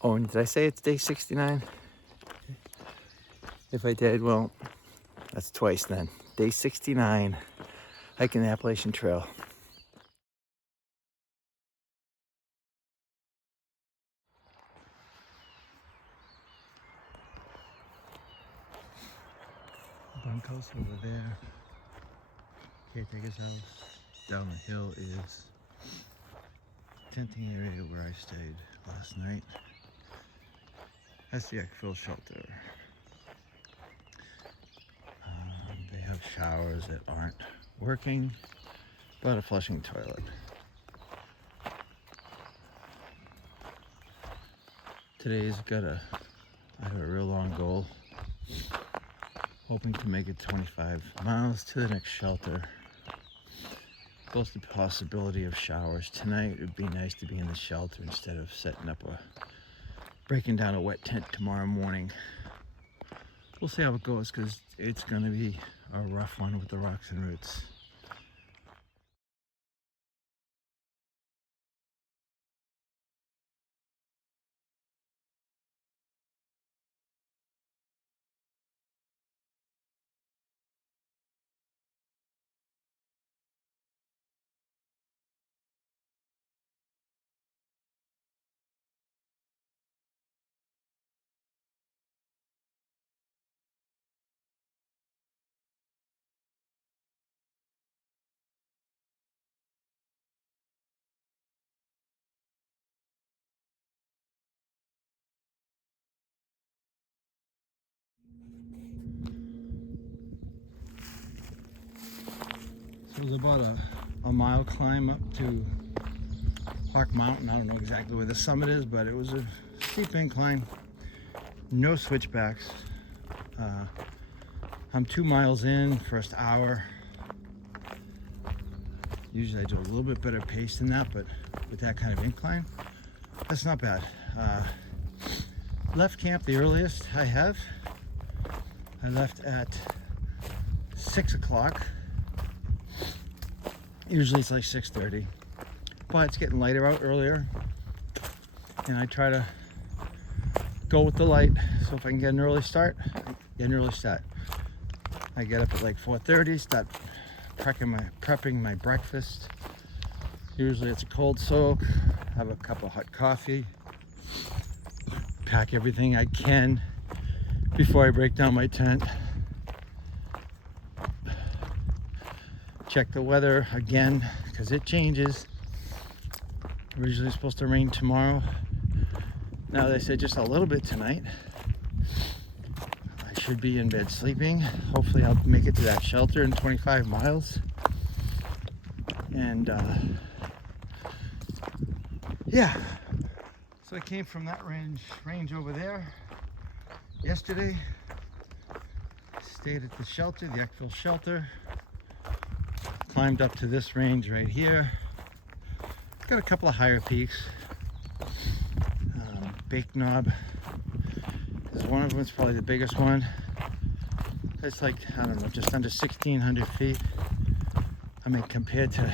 Oh, and did I say it's day 69? If I did, well, that's twice then. Day 69, hiking the Appalachian Trail. Bunkhouse over there. Caretaker's house. Down the hill is tenting area where I stayed last night. That's the Eckville shelter. They have showers that aren't working, but a flushing toilet. Today's I have a real long goal. Hoping to make it 25 miles to the next shelter. Both the possibility of showers tonight. It would be nice to be in the shelter instead of breaking down a wet tent tomorrow morning. We'll see how it goes because it's going to be a rough one with the rocks and roots. So it was about a mile climb up to Park Mountain. I don't know exactly where the summit is, but it was a steep incline. No switchbacks. I'm 2 miles in, first hour. Usually I do a little bit better pace than that, but with that kind of incline, that's not bad. Left camp the earliest I have. I left at 6 o'clock. Usually it's like 6:30, but it's getting lighter out earlier, and I try to go with the light. So if I can get an early start, get an early start. I get up at like 4:30, start prepping my breakfast. Usually it's a cold soak, have a cup of hot coffee, pack everything I can before I break down my tent. Check the weather again because it changes. Originally supposed to rain tomorrow. Now they said just a little bit tonight. I should be in bed sleeping. Hopefully I'll make it to that shelter in 25 miles. And yeah, so I came from that range over there yesterday. Stayed at the shelter, the Eckville shelter. Climbed up to this range right here. Got a couple of higher peaks. Bake Knob is one of them. It's probably the biggest one. It's like, I don't know, just under 1,600 feet. I mean, compared to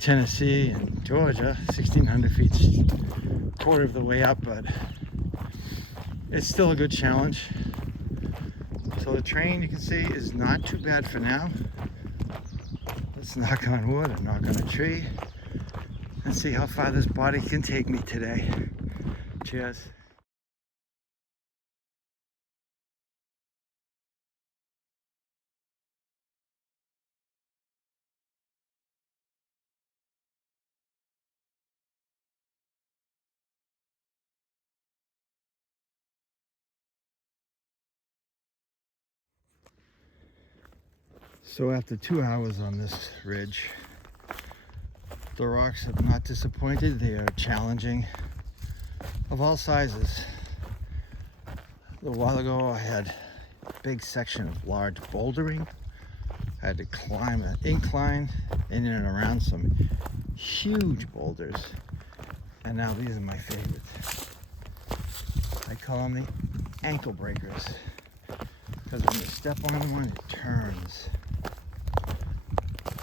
Tennessee and Georgia, 1,600 feet's a quarter of the way up, but it's still a good challenge. So the terrain, you can see, is not too bad for now. Let's knock on wood and knock on a tree and see how far this body can take me today. Cheers. So after 2 hours on this ridge, the rocks have not disappointed. They are challenging of all sizes. A little while ago I had a big section of large bouldering. I had to climb an incline in and around some huge boulders. And now these are my favorites. I call them the ankle breakers because when you step on one, it turns.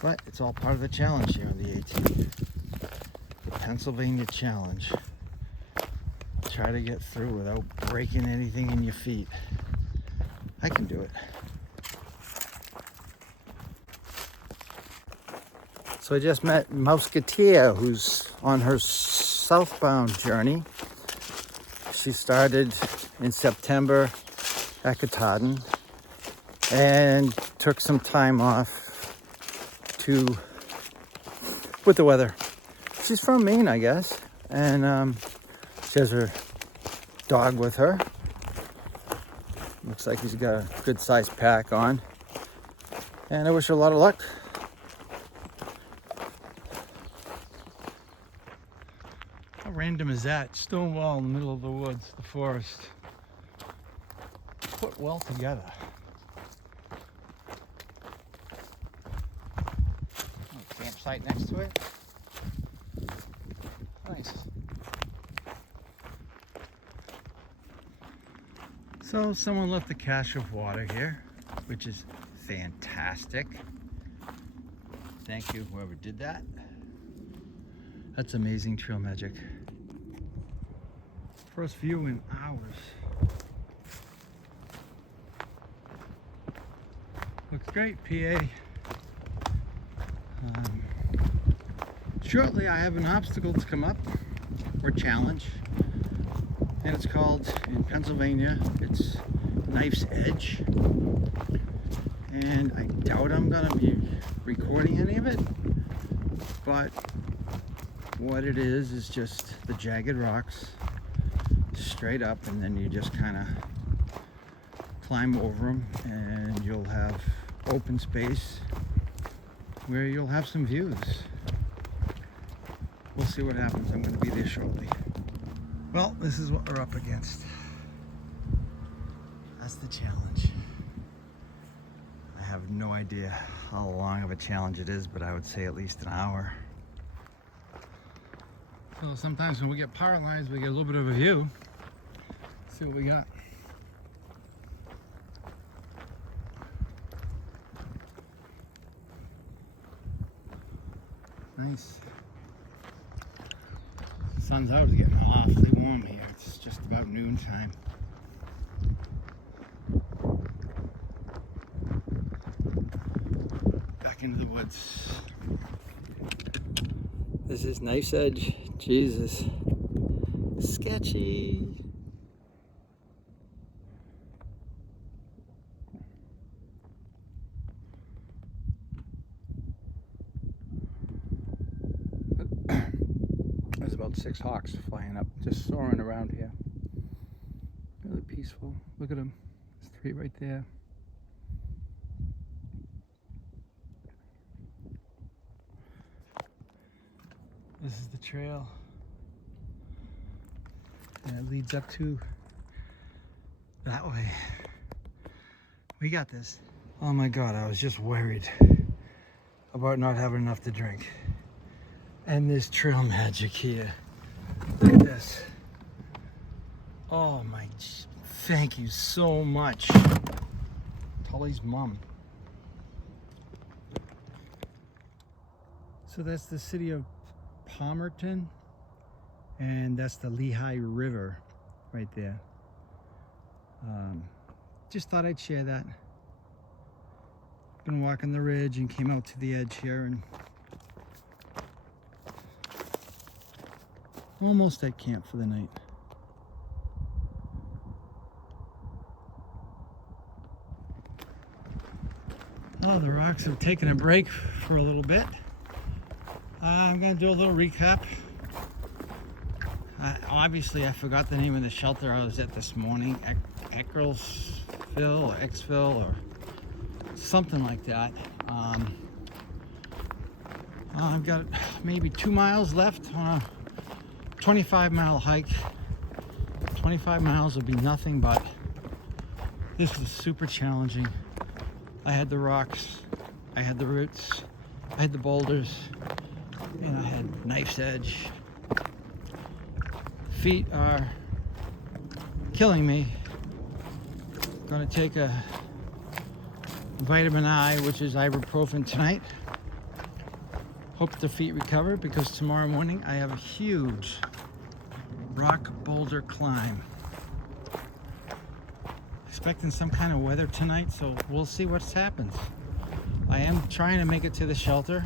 But it's all part of the challenge here on the AT. The Pennsylvania Challenge. try to get through without breaking anything in your feet. I can do it. So I just met Musketeer, who's on her southbound journey. She started in September at Katahdin and took some time off with the weather. She's from Maine, I guess, and she has her dog with her. Looks like he's got a good sized pack on, and I wish her a lot of luck. How random is that? Stone wall in the middle of the woods, the forest. Put well together. Oh, campsite next to it. Nice. So someone left a cache of water here, which is fantastic. Thank you, whoever did that. That's amazing trail magic. First view in hours. Looks great, PA. Shortly I have an obstacle to come up, or challenge, and it's called, in Pennsylvania, it's Knife's Edge. And I doubt I'm gonna be recording any of it, but what it is just the jagged rocks straight up, and then you just kind of climb over them, and you'll have open space where you'll have some views. We'll see what happens. I'm going to be there shortly. Well, this is what we're up against. That's the challenge. I have no idea how long of a challenge it is, but I would say at least an hour. So sometimes when we get power lines, we get a little bit of a view. Let's see what we got. Nice. The sun's out, it's getting awfully warm here. It's just about noon time. Back into the woods. This is Knife's Edge. Jesus. Sketchy. There's about 6 hawks flying up, just soaring around here. Really peaceful. Look at them. There's 3 right there. This is the trail. And it leads up to that way. We got this. Oh my God, I was just worried about not having enough to drink. And this trail magic here. Look at this. Oh my, thank you so much. Tully's mom. So that's the city of Palmerton, and that's the Lehigh River right there. Just thought I'd share that. Been walking the ridge and came out to the edge here, and almost at camp for the night. Oh, the rocks have taken a break for a little bit. I'm going to do a little recap. Obviously, I forgot the name of the shelter I was at this morning. Eckersville or Exville or something like that. I've got maybe 2 miles left on a 25-mile hike. 25 miles will be nothing, but this was super challenging. I had the rocks, I had the roots, I had the boulders, and I had Knife's Edge. Feet are killing me. Gonna take a vitamin I, which is ibuprofen tonight. Hope the feet recover, because tomorrow morning I have a huge rock boulder climb. Expecting some kind of weather tonight, so we'll see what happens. I am trying to make it to the shelter,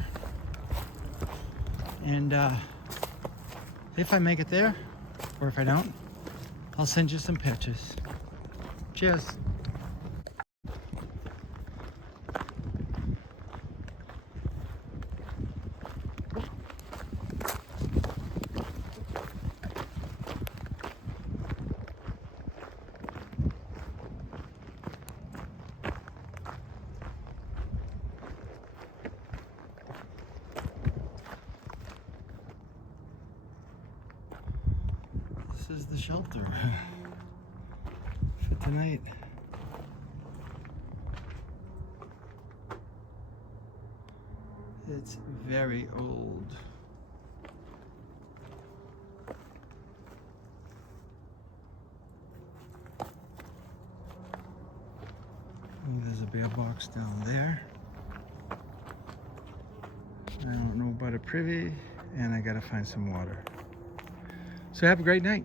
and if I make it there, or if I don't, I'll send you some pictures. Cheers. This is the shelter for tonight. It's very old. Oh, there's a bear box down there. I don't know about a privy, and I gotta find some water. So have a great night.